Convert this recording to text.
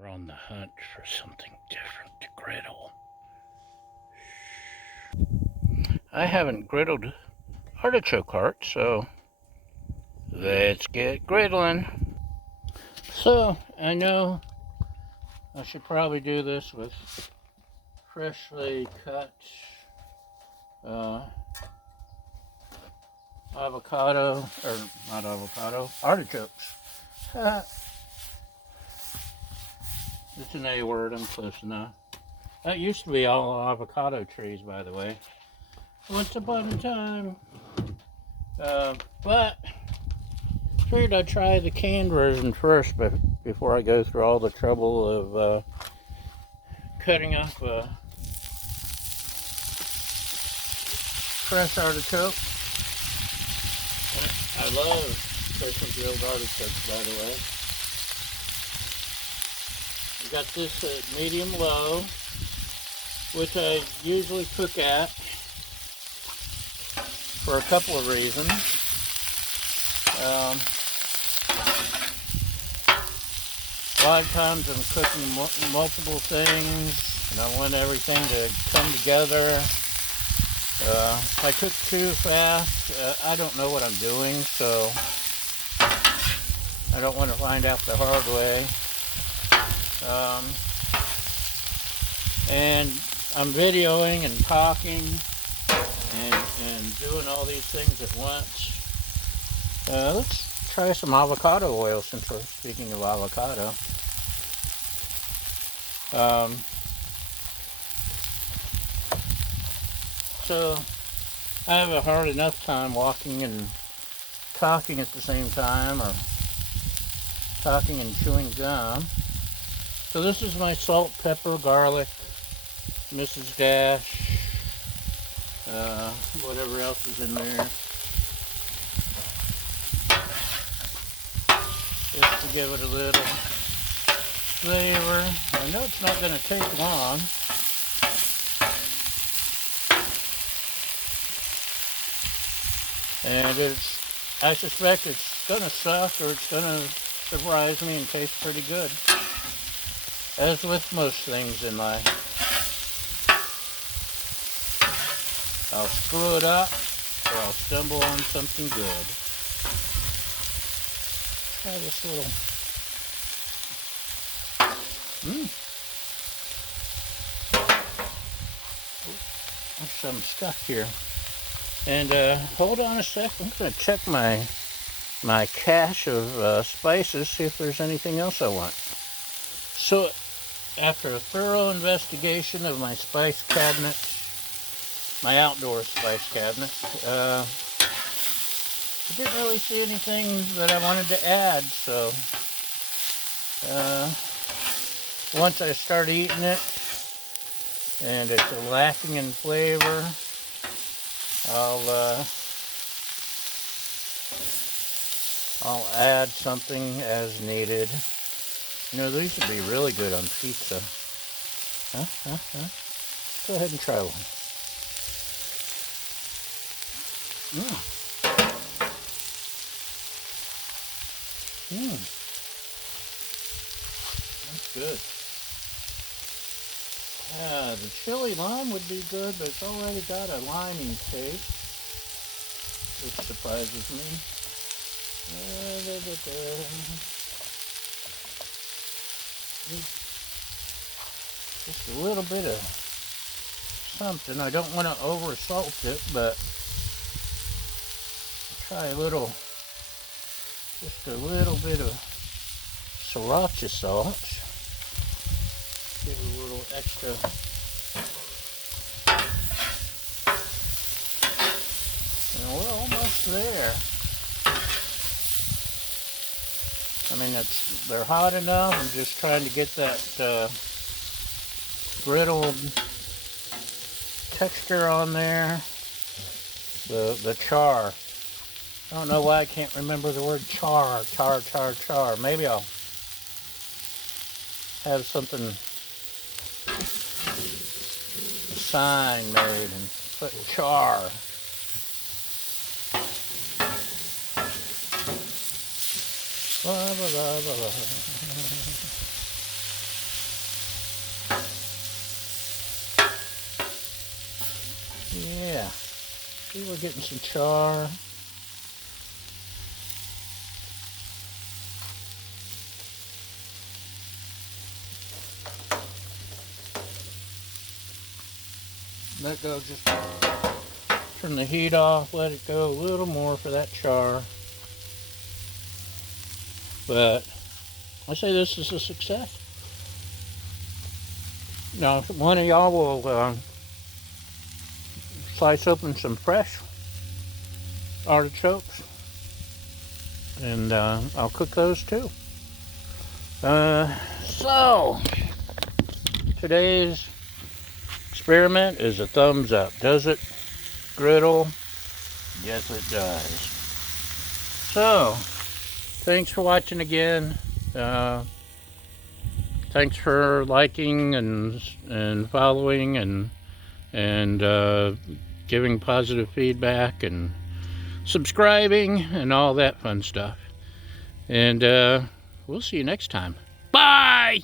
We're on the hunt for something different to griddle. I haven't griddled artichoke heart, so let's get griddling. So, I know I should probably do this with freshly cut avocado, or not avocado, artichokes. It's an A word, I'm close enough. That used to be all avocado trees, by the way. Once upon a time. But figured I'd try the canned version first before I go through all the trouble of cutting up a fresh artichoke. I love freshly grilled artichokes, by the way. I got this at medium low, which I usually cook at for a couple of reasons. A lot of times I'm cooking multiple things, and I want everything to come together. If I cook too fast, I don't know what I'm doing, so I don't want to find out the hard way. And I'm videoing and talking and doing all these things at once. Let's try some avocado oil since we're speaking of avocado. So I have a hard enough time walking and talking at the same time, or talking and chewing gum. So this is my salt, pepper, garlic, Mrs. Dash, whatever else is in there. Just to give it a little flavor. I know it's not going to take long. And I suspect it's going to suck, or it's going to surprise me and taste pretty good. As with most things in life. I'll screw it up, or I'll stumble on something good. Try this little... There's some stuff here. And hold on a sec, I'm going to check my cache of spices, see if there's anything else I want. So, after a thorough investigation of my spice cabinet, my outdoor spice cabinet, I didn't really see anything that I wanted to add, so once I start eating it and it's lacking in flavor, I'll add something as needed. You know, these would be really good on pizza. Go ahead and try one. That's good. The chili lime would be good, but it's already got a liming taste, which surprises me. Just a little bit of something. I don't want to over salt it, but try just a little bit of sriracha sauce. Give it a little extra. And we're almost there. I mean, they're hot enough. I'm just trying to get that griddled texture on there. The char. I don't know why I can't remember the word char. Maybe I'll have something, a sign made and put char. Blah, blah, blah, blah. Yeah. See, we're getting some char. Let go, just turn the heat off, let it go a little more for that char. But I say this is a success. Now, if one of y'all will slice open some fresh artichokes, and I'll cook those too. So, today's experiment is a thumbs up. Does it griddle? Yes, it does. So, thanks for watching again. Thanks for liking and following and giving positive feedback and subscribing and all that fun stuff. And we'll see you next time. Bye!